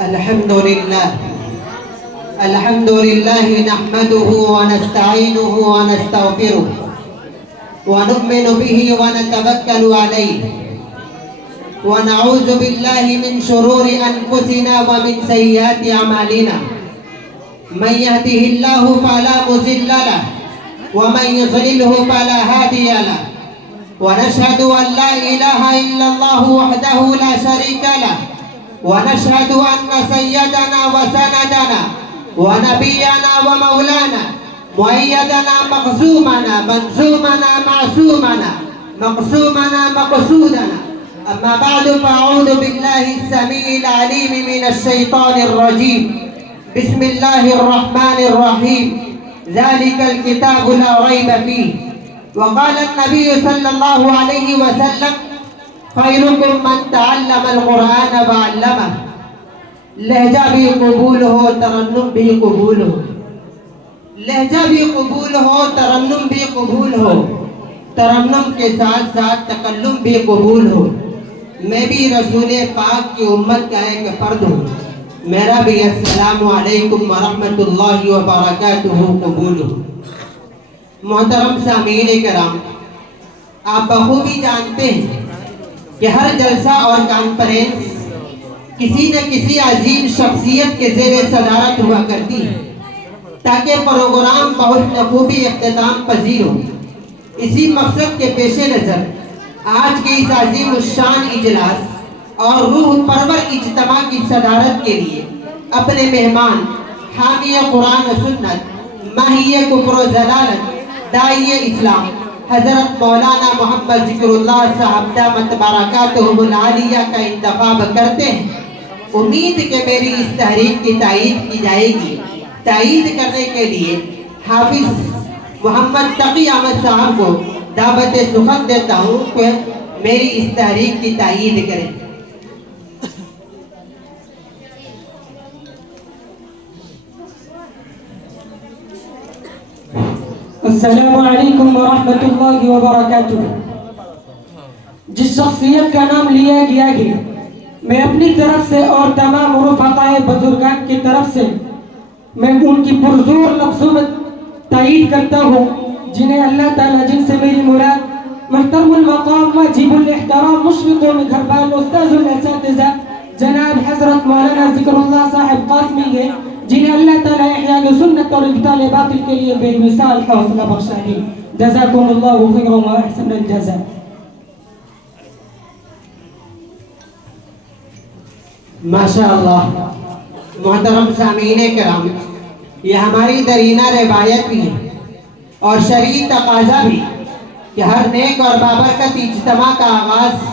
الحمد لله نحمده ونستعينه ونستغفره ونؤمن به ونتوكل عليه ونعوذ بالله من شرور أنفسنا ومن سيئات أعمالنا من يهده الله فلا مضل له ومن يضلله فلا هادي له ونشهد أن لا إله إلا الله وحده لا شريك له ونشهد أن سيدنا وسندنا ونبينا ومولانا مؤيدنا مقسومنا منزومنا معصومنا مقسومنا مقصودنا أما بعد فأعوذ بالله السميع العليم من الشيطان الرجيم بسم الله الرحمن الرحيم ذلك الكتاب لا ريب فيه وقال النبي صلى الله عليه وسلم خيركم من تعلم القرآن وعلمه لہجہ بھی قبول ہو ترنم بھی قبول ہو لہجہ بھی قبول ہو ترنم بھی قبول ہو ترنم کے ساتھ ساتھ تکلم بھی قبول ہو میں بھی رسول پاک کی امت کا ایک فرد ہوں میرا بھی السلام علیکم ورحمۃ اللہ وبرکاتہ قبول ہو محترم سامعین کرام آپ بخوبی جانتے ہیں کہ ہر جلسہ اور کانفرنس کسی نہ کسی عظیم شخصیت کے زیر صدارت ہوا کرتی ہے تاکہ پروگرام بہت بخوبی اختتام پذیر ہو اسی مقصد کے پیش نظر آج کے اس عظیم الشان اجلاس اور روح پرور اجتماع کی صدارت کے لیے اپنے مہمان حامی قرآن و سنت ماہی کفر و ضلالت داعی اسلام حضرت مولانا محمد ذکر اللہ صاحب دامت برکاتہم العالیہ کا انتخاب کرتے ہیں امید کہ میری اس تحریک کی تائید کی جائے گی تائید کرنے کے لیے حافظ محمد تقی احمد صاحب کو دعوت سخن دیتا ہوں کہ میری اس تحریک کی تائید کریں السلام علیکم ورحمۃ اللہ وبرکاتہ جس شخصیت کا نام لیا گیا ہے میں اپنی طرف سے اور تمام رفقائے بزرگان کی طرف سے میں ان کی پرزور لفظوں میں تائید کرتا ہوں جنہیں اللہ تعالیٰ جن سے میری مراد محترم المقام واجب الاحترام مشفق گھربان استاذ الاساتذہ جناب حضرت مولانا ذکر اللہ صاحب قاسمی ہے جنہیں اللہ تعالیٰ احیاء سنت اور ابطال باطل کے لیے بے مثال حوصلہ بخشا ہے جزاکم اللہ خیرا و احسن الجزاء ماشاءاللہ محترم سامعین کرام یہ ہماری درینہ روایت بھی ہے اور شرعی تقاضا بھی کہ ہر نیک اور بابرکت اجتماع کا آغاز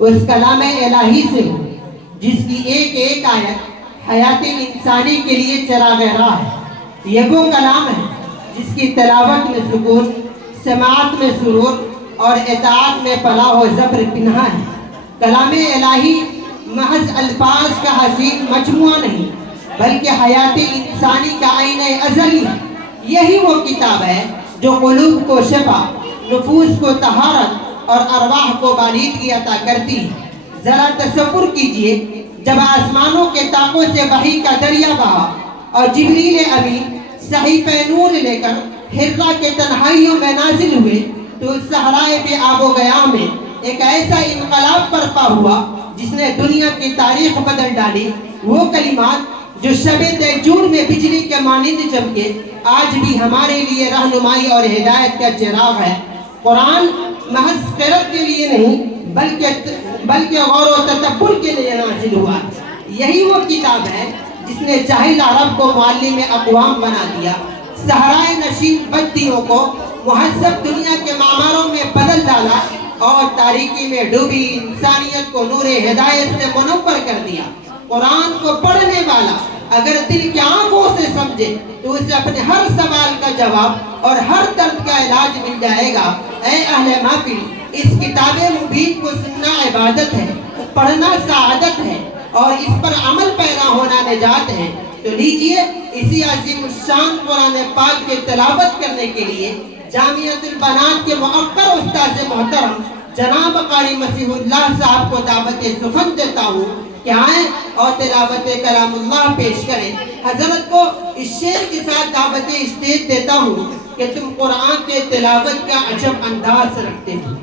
اس کلام الہی سے ہو جس کی ایک ایک آیت حیات انسانی کے لیے چراغ راہ ہے یہ وہ کلام ہے جس کی تلاوت میں سکون سماعت میں سرور اور اطاعت میں فلاح و ظفر پنہا ہے کلام الہی محض الفاظ کا حسین مجموعہ نہیں بلکہ حیات انسانی کا عین ازلی ہے یہی وہ کتاب ہے جو قلوب کو شفا نفوس کو طہارت اور ارواح کو بالیدگی عطا کرتی ہے ذرا تصور کیجئے جب آسمانوں کے طاقوں سے وحی کا دریا بہا اور جبریل امین صحیفہ نور لے کر حرہ کے تنہائیوں میں نازل ہوئے تو اس صحرائے بے آب و گیا میں ایک ایسا انقلاب برپا ہوا جس نے دنیا کی تاریخ بدل ڈالی وہ کلمات جو شب تہجد میں بجلی کے مانند چمکے آج بھی ہمارے لیے رہنمائی اور ہدایت کا چراغ ہے قرآن محض قرأت کے لیے نہیں بلکہ غور و تدبر کے لیے نازل ہوا یہی وہ کتاب ہے جس نے جاہل عرب کو معلم اقوام بنا دیا صحرائے نشین بدیوں کو مہذب دنیا کے معماروں میں بدل ڈالا اور تاریکی میں ڈوبی انسانیت کو نور ہدایت سے منور کر دیا قرآن کو پڑھنے والا اگر دل کی آنکھوں سے سمجھے تو اسے اپنے ہر سوال کا جواب اور ہر درد کا علاج مل جائے گا اے اہل محفل اس کتاب مبین کو سننا عبادت ہے پڑھنا سعادت ہے اور اس پر عمل پیرا ہونا نجات ہے تو لیجئے اسی عظیم الشان قرآن پاک کے تلاوت کرنے کے لیے جامعۃ البنات کے مؤقر استاذ محترم جناب قاری مسیح اللہ صاحب کو دعوت سخن دیتا ہوں کہ آئیں اور تلاوت کلام اللہ پیش کریں۔ حضرت کو اس شعر کے ساتھ دعوت اسٹیج دیتا ہوں کہ تم قرآن کے تلاوت کا عجب انداز رکھتے ہو،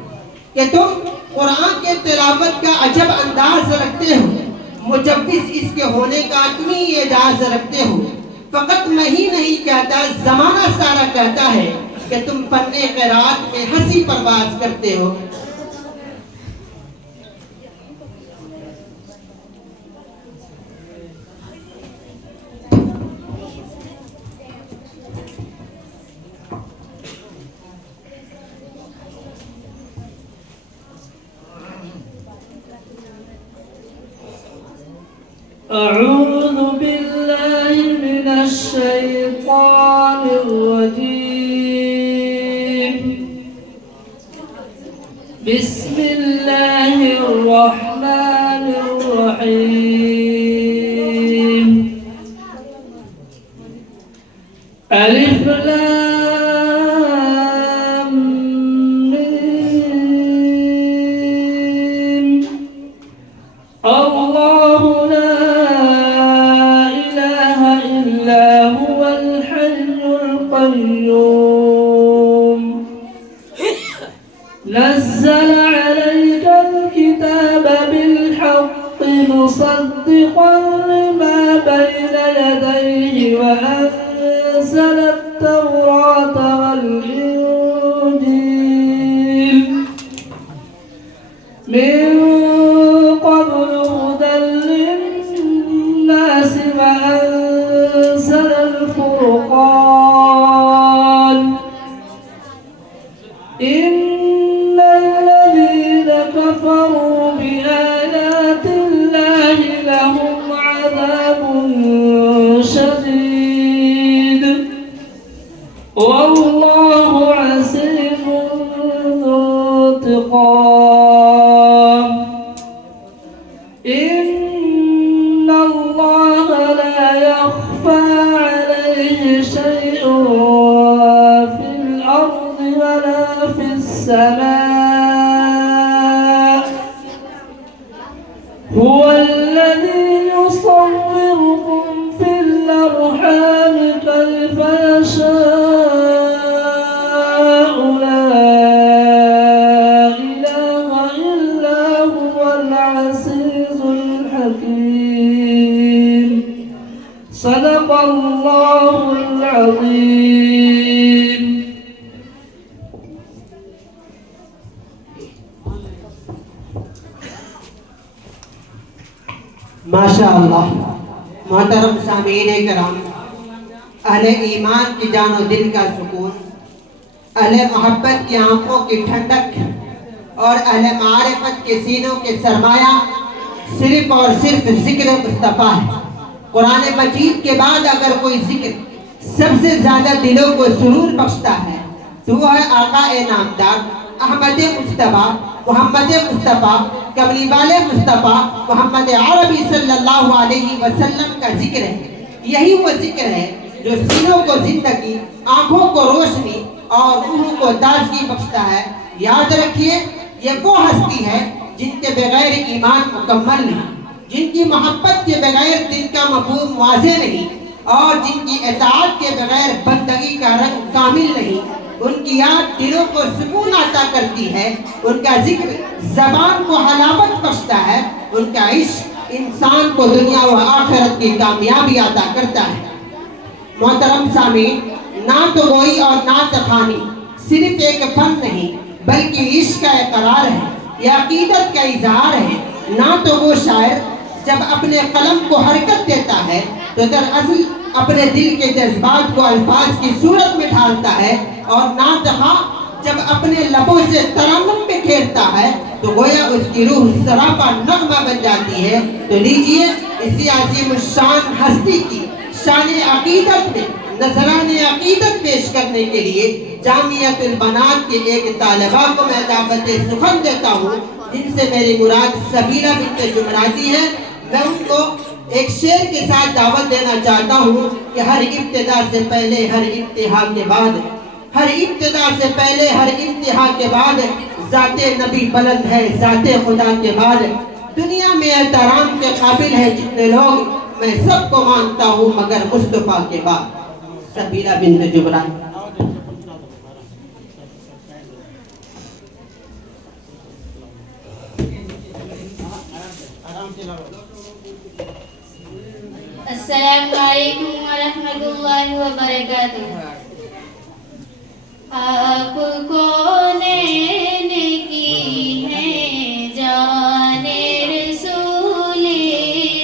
کہ تم قرآن کے تلاوت کا عجب انداز رکھتے ہو، مجوز اس کے ہونے کا تم ہی اعجاز رکھتے ہو۔ فقط میں ہی نہیں کہتا، زمانہ سارا کہتا ہے کہ تم فن قرات میں ہنسی پرواز کرتے ہو۔ أعوذ بالله من الشيطان الرجيم. بسم الله الرحمن الرحيم. ألف لام ميم. الله لا إله إلا هو الحي القيوم. نزل عليك الكتاب بالحق مصدقا لما بين يديه وأنزل التوراة والإنجيل من قبل هدى للناس وأنزل الفرقان. إن الذين كفروا بآيات الله لهم عذاب شديد والله عزيز ذو انتقام. إن الله لا يخفى عليه شيء في الأرض ولا في السماء. هو الذي يصوركم في الأرحام كيف يشاء. لا إله إلا هو العزيز الحكيم. صدق الله العظيم. ماشاءاللہ. محترم سامعین کرام، اہل ایمان کی جان و دل کا سکون، اہل محبت کی آنکھوں کی ٹھنڈک اور اہل معرفت کے سینوں کے سرمایہ صرف اور صرف ذکر مصطفیٰ ہے۔ قرآن مجید کے بعد اگر کوئی ذکر سب سے زیادہ دلوں کو سرور بخشتا ہے تو وہ ہے آقا نامدار احمد مصطفیٰ، محمد مصطفیٰ، کملی والے مصطفیٰ محمد عربی صلی اللہ علیہ وسلم کا ذکر ہے۔ یہی وہ ذکر ہے جو سینوں کو زندگی، آنکھوں کو روشنی اور روح کو تازگی بخشتا ہے۔ یاد رکھیے، یہ وہ ہستی ہے جن کے بغیر ایمان مکمل نہیں، جن کی محبت کے بغیر دل کا مفہوم واضح نہیں، اور جن کی اطاعت کے بغیر بندگی کا رنگ کامل نہیں۔ ان کی یاد دلوں کو سکون عطا کرتی ہے، ان کا ذکر زبان کو حلاوت بخشتا ہے، ان کا عشق انسان کو دنیا و آخرت کی کامیابی عطا کرتا ہے۔ محترم سامعین، نعت گوئی اور نعت خوانی صرف ایک فن نہیں بلکہ عشق کا اقرار ہے، یہ عقیدت کا اظہار ہے۔ نعت گو شاعر جب اپنے قلم کو حرکت دیتا ہے تو دراصل اپنے دل کے جذبات کو الفاظ کی صورت میں ڈھالتا ہے، اور نعت خواں جب اپنے لبوں سے ترنم بکھیرتا ہے تو گویا اس کی روح سراپا نغمہ بن جاتی ہے۔ تو لیجئے اسی عظیم الشان ہستی کی شان عقیدت میں نذران عقیدت پیش کرنے کے لیے جامعۃ البنات کے ایک طالبہ کو میں دعوت سخن دیتا ہوں، جن سے میری مراد سبیرہ بنت جمراتی ہے۔ میں ان کو ایک شعر کے ساتھ دعوت دینا چاہتا ہوں کہ ہر ابتدا سے پہلے ہر انتہا کے بعد، ہر ابتدا سے پہلے ہر انتہا کے بعد ذات نبی بلند ہے ذات خدا کے بعد۔ دنیا میں احترام کے قابل ہے جتنے لوگ، میں سب کو مانتا ہوں مگر مصطفیٰ کے بعد سبیرہ بنت جبران۔ السلام علیکم ورحمۃ اللہ وبرکاتہ۔ آپ کو نین کی ہے جان رسول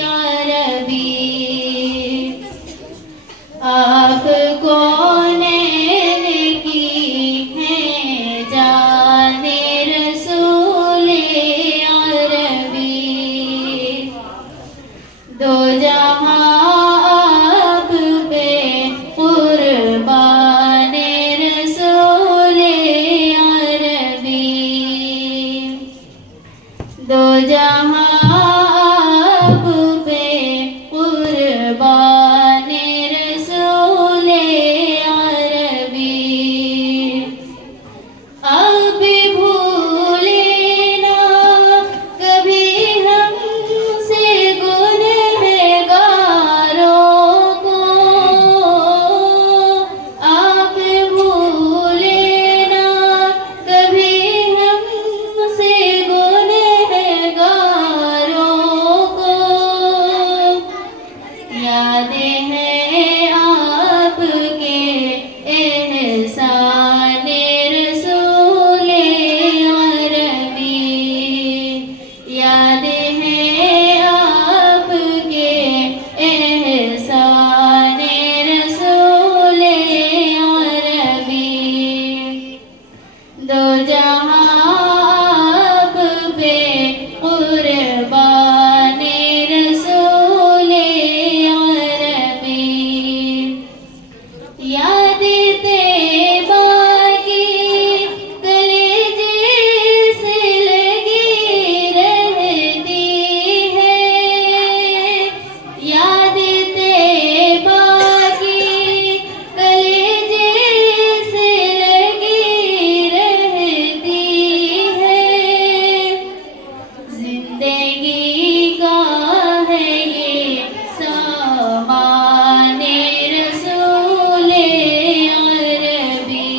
عربی، آپ کو نین کی ہے جان رسول عربی، دو جہاں آپ پہ قربان رسول عربی، دو جہاں آپ پہ قربان رسول عربی، اب بھولے نہ کبھی ہم سے گنہگاروں کو، آپ بھولے نہ کبھی ہم سے گنہگاروں کو، یاد ہے آپ کے احسان رسول عربی، یاد ہے آپ کے احسان رسول عربی، دو جہاں آپ پہ قربان رسول عربی، یاد طیبہ کی کلیجے سے لگی رہتی ہے، یاد طیبہ کی کلیجے سے لگی رہتی ہے، زندگی کا ہے یہ سامان رسول عربی،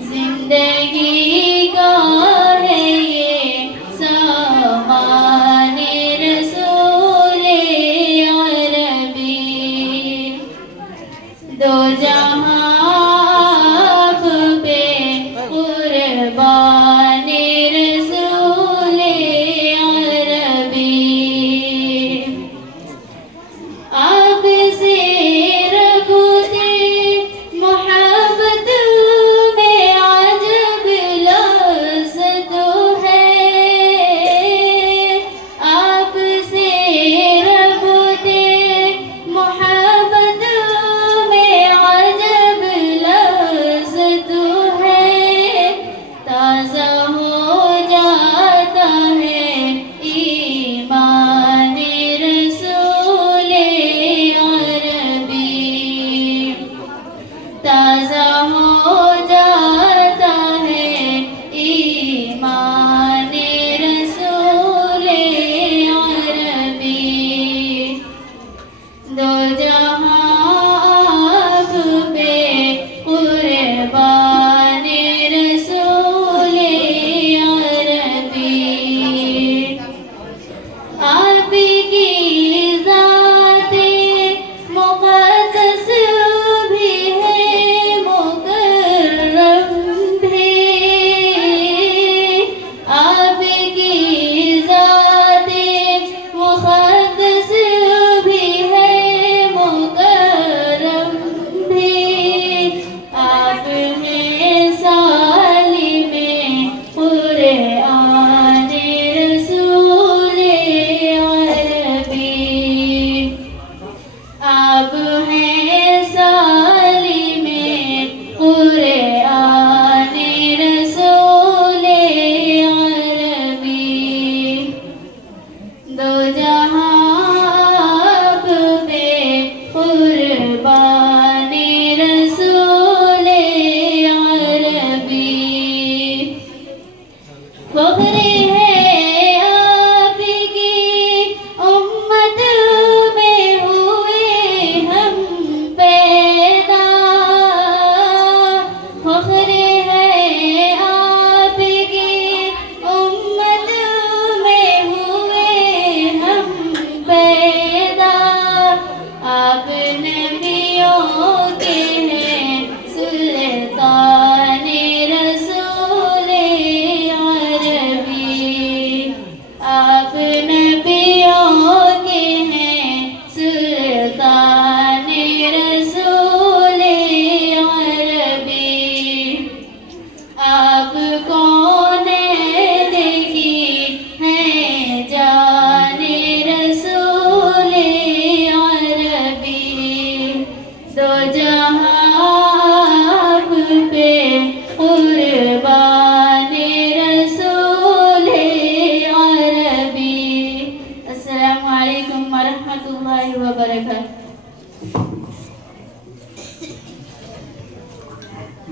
زندگی کا ہے یہ سامان رسول عربی، دو جہاں آپ پہ قربان رسول عربی، آپ سے رب دی محبت میں عجب لذت ہے، آپ سے رب دی محبت میں عجب لذت ہے، تازہ ہو جاتا ہے ایمان رسول عربی، تازہ ہو جاتا ہے ایمان رسول عربی، دو جہاں آپ پہ قربان رسول عربی، آپ کی ذات مقدس بھی ہے مکرم بھی، آپ کی ذات مقدس بھی ہے مکرم بھی، آپ ہیں سالم قرآن رسول عربی، آپ ہیں سالم قرآن رسول عربی، دو جہاں آپ پہ قربان رسول عربی، فخر ہے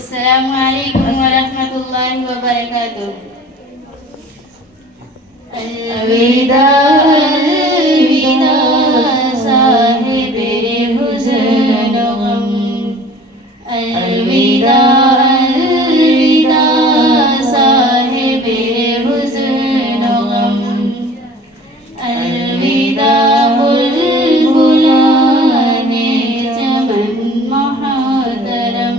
Assalamualaikum warahmatullahi wabarakatuh. Alwida alwida sahibe huzn gham, alwida alwida sahibe huzn gham, alwida bulbulane chaman mahataram,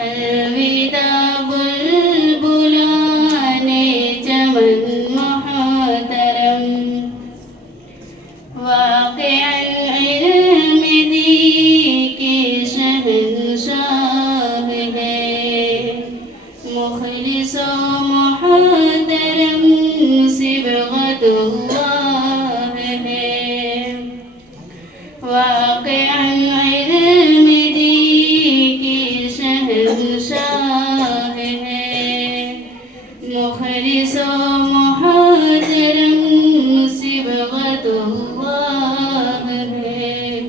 الوداع بلبلان چمن محترم واقع علم دی کے شہنشاہ ہے مخلص و محترم صبغت اللہ ہے واقع علم دی کی شہنشاہ ہے مخلص و محترم صبغت اللہ ہے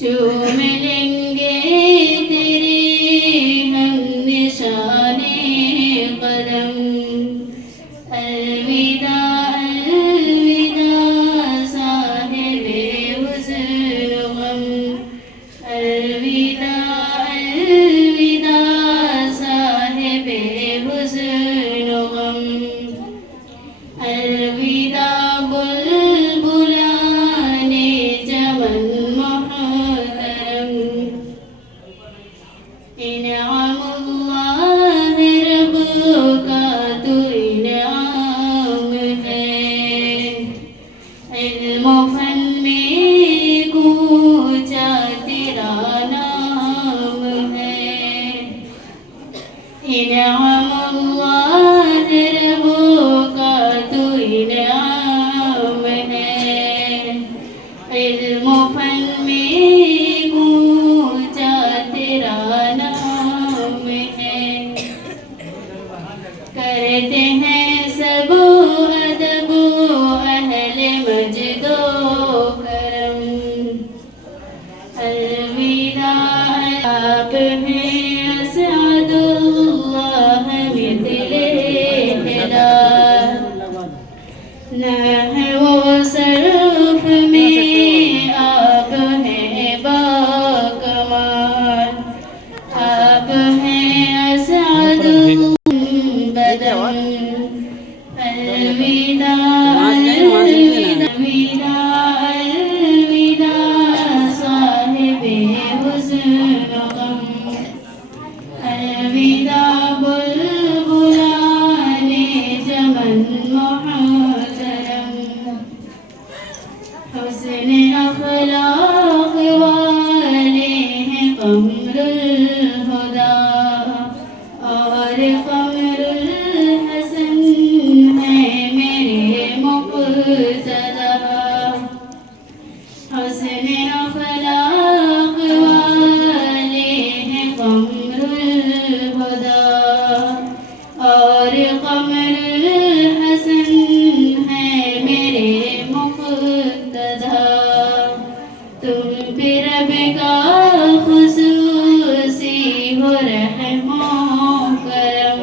چوم لیں گے تیرے ہم نشان قدم الوداع الوداع صاحب حزن غم الوداع الوداع صاحب حزن غم الوداع بلبلان چمن محترم انعام اللہ رب کا تو انعام ہے علم و فن میں گونجا تیرا نام ہے انعام اللہ رب کا تو انعام ہے علم و فن میں گونجا تیرا نام ہے کرتے ہیں سب ادب اہل مجد و کرم الوداع آپ ہیں اسعد اللہ مثل ہلال نحو و صرف میں آپ ہیں باکمال آپ ہیں اسعد بدن الوداع الوداع الوداع صاحب حزن غم الوداع بلبلان چمن محترم حسن اخلاق والے ہیں قمر الہدا اور قمر الحسن ہے میرے مقتدا حسن اخلاق والے ہیں قمر الہدا اور قمر الحسن ہے میرے مقتدا تم پہ رب کا خصوصی ہو رحم و کرم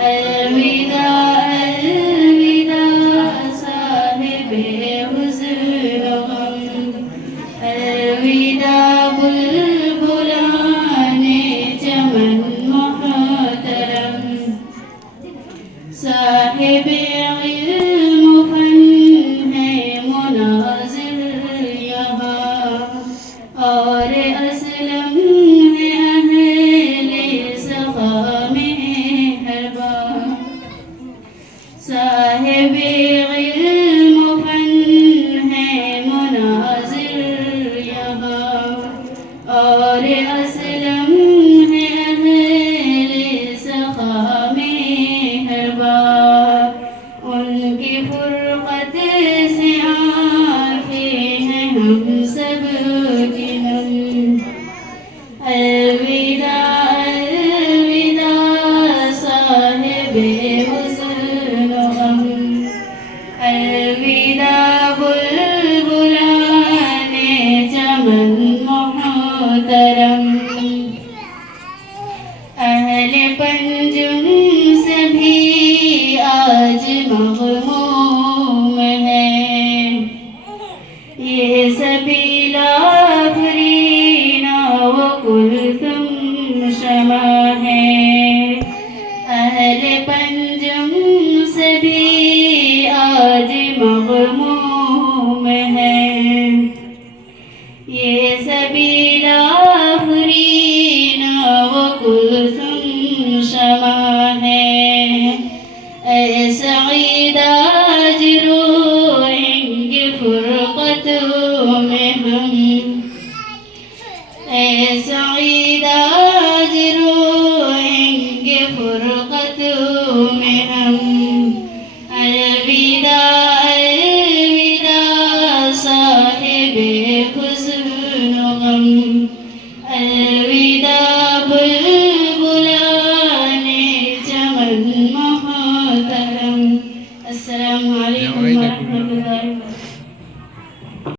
الوداع الوداع صاحب حزن غم الوداع بلبلان چمن محترم صاحب علم و فن ہے مناظر یہاں اور اسلم ہے اہل سخا مہرباں صاحب علم و فن ہے مناظر یہاں اور اسلم ہے اہل سخا مہرباں ان کی فرقت سے آنکھیں ہیں ہم سب کی نم الوداع الوداع صاحب حسن غم الوداع بلبلان چمن محترم اہل پنجم سبھی آج مغموم ہیں یہ سبھی لافرین و کلثم شمع ہے اہل پنجم سبھی آج مغموم ہیں یہ سبھی لافرین اے سعید آج رو